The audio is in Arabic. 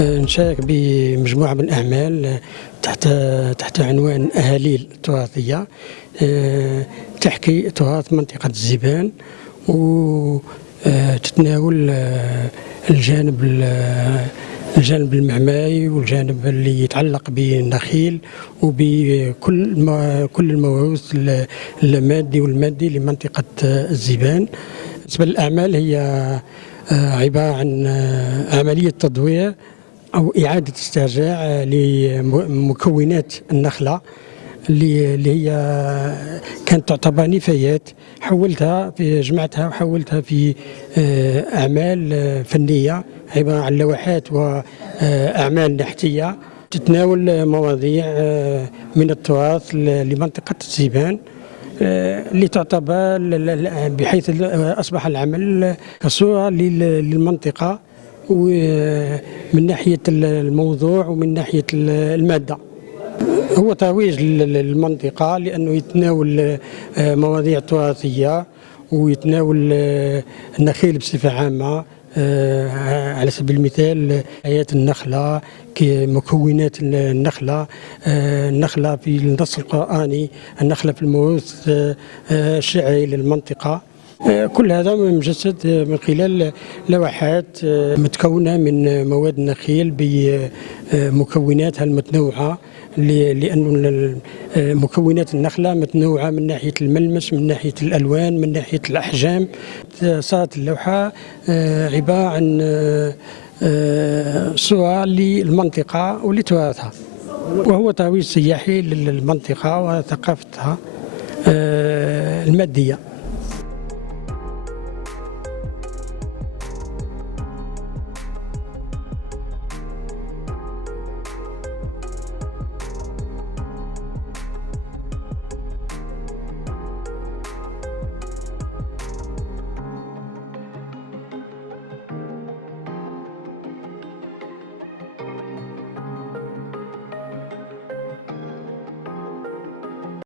نشارك بمجموعة من الأعمال تحت عنوان أهاليل تراثية تحكي تراث منطقة الزبان وتتناول الجانب المعماري والجانب اللي يتعلق بالنخيل وبكل الموروث المادي والمادي لمنطقة الزبان. بالنسبة للأعمال هي عبارة عن عملية تدوير أو إعادة استرجاع لمكونات النخلة اللي هي كانت تعتبر نفايات، جمعتها وحولتها في أعمال فنية عبارة عن لوحات وأعمال نحتية تتناول مواضيع من التراث لمنطقة الزبان، اللي تعتبر بحيث أصبح العمل كصورة للمنطقة ومن ناحية الموضوع ومن ناحية المادة. هو ترويج للمنطقة لأنه يتناول مواضيع تراثية ويتناول النخيل بصفة عامة، على سبيل المثال حياة النخلة، مكونات النخلة، النخلة في النص القرآني، النخلة في الموروث الشعري للمنطقة. كل هذا مجسد من خلال لوحات متكونة من مواد النخيل بمكوناتها المتنوعة، لأن مكونات النخلة متنوعة من ناحية الملمس، من ناحية الألوان، من ناحية الأحجام. صارت اللوحة عبارة عن صورة للمنطقة ولتراثها، وهو ترويج سياحي للمنطقة وثقافتها المادية.